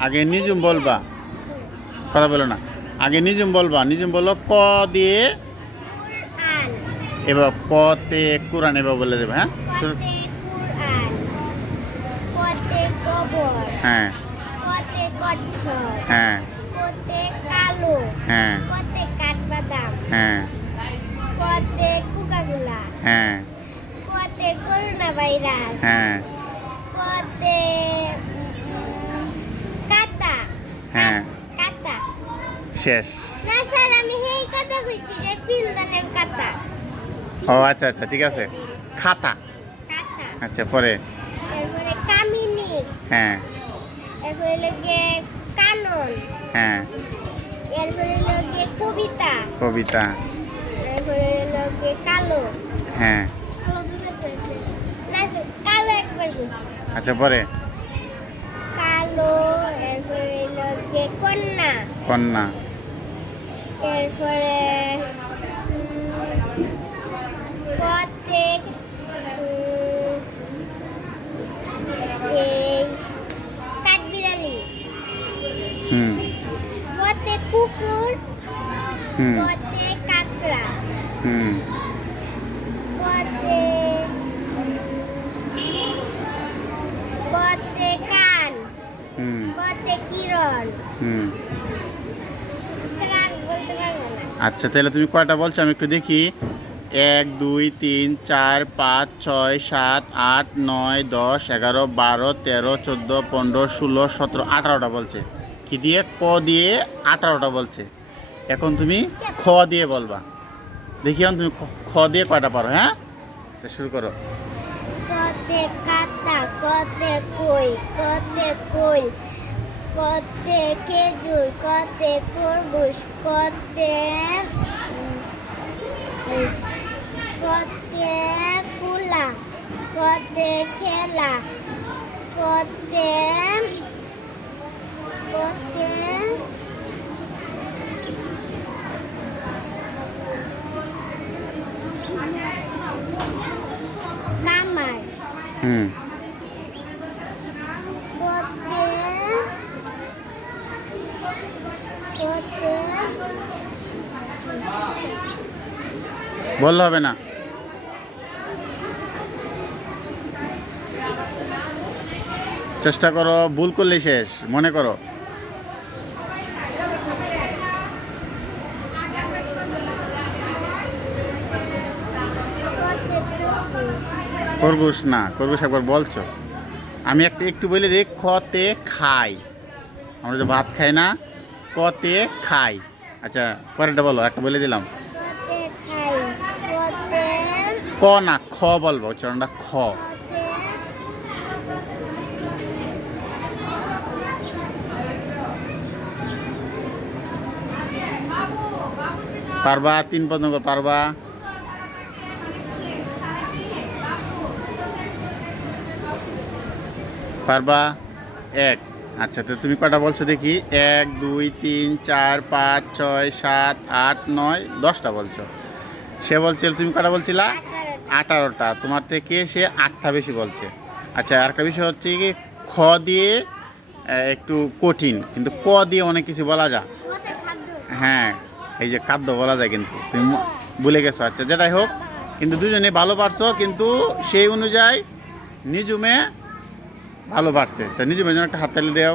আগে নিজুম বলবা। কথা বলো না। আগে নিজুম বলবা। নিজুম বলো ক দিয়ে এবার কতে কোরআন এবার বলে দেবে হ্যাঁ? হ্যাঁ। হ্যাঁ। হ্যাঁ। হ্যাঁ। হ্যাঁ। হ্যাঁ। হ্যাঁ। কাতা শেষ। না স্যার আমি সেই কথা কইছি যে পিলদানের কাতা ও আচ্ছা আচ্ছা ঠিক আছে। খাতা। কাতা আচ্ছা পরে। এরপরে কামিনী। হ্যাঁ। এরপরে লগে কানন। হ্যাঁ। এরপরে লগে কবিতা। কবিতা। এরপরে লগে কালো। হ্যাঁ। কালো একবার আচ্ছা পরে। কালো এরপরে কন্যা। এরপরে হুম। কুকুর হুম। কাকড়া। হুম। কান। হুম। কিরণ। হুম সেটা আর বলতে পারব না আচ্ছা তাহলে তুমি কয়টা বলছো? আমি একটু দেখি। এক, দুই, তিন, চার, পাঁচ, ছয়, সাত, আট, নয়, দশ, এগারো, বারো, তেরো, চোদ্দ, পনেরো, ষোলো, সতেরো, আঠারোটা বলছে। কি দিয়ে? ক দিয়ে আঠারোটা বলছে। এখন তুমি খ দিয়ে বলবা। দেখি এখন তুমি খ- দিয়ে কয়টা পারো হ্যাঁ? তো শুরু করো। কতে কাতা কতে কই কতে কই। কতে খেজুর কতে তরমুজ কতে কতে কুলা কতে খেলা কতে কতে কামার হুম কতে কতে বললে হবে না। চেষ্টা করো, ভুল করলে শেষ, মনে করো। খরগোশ না, খরগোশ একবার বলছো। আমি একটা একটু বলে দেখ খতে খাই। আমরা যে ভাত খাই না কতে খাই। আচ্ছা পরেরটা বলো একটা বলে দিলাম। ক না খ বলব উচ্চারণটা খ। পারবা তিন পর্যন্ত পারবা। পারবা এক। আচ্ছা তো তুমি কটা বলছো দেখি? এক, দুই, তিন, চার, পাঁচ, ছয়, সাত, আট, নয়, দশটা বলছো। সে বলছে তুমি কটা বলছিলা? আঠারোটা। তোমার থেকে সে আটটা বেশি বলছে। আচ্ছা আরেকটা বিষয় হচ্ছে কি, খ দিয়ে একটু কঠিন, কিন্তু ক দিয়ে অনেক কিছু বলা যায়। হ্যাঁ এই যে খাদ্য বলা যায় কিন্তু। তুমি ভুলে গেছো। আচ্ছা যেটাই হোক, কিন্তু দুজনে ভালো পারছ, কিন্তু সেই অনুযায়ী নিজুমে ভালো বাড়ছে। তো নিজে একটা হাততালি দেও।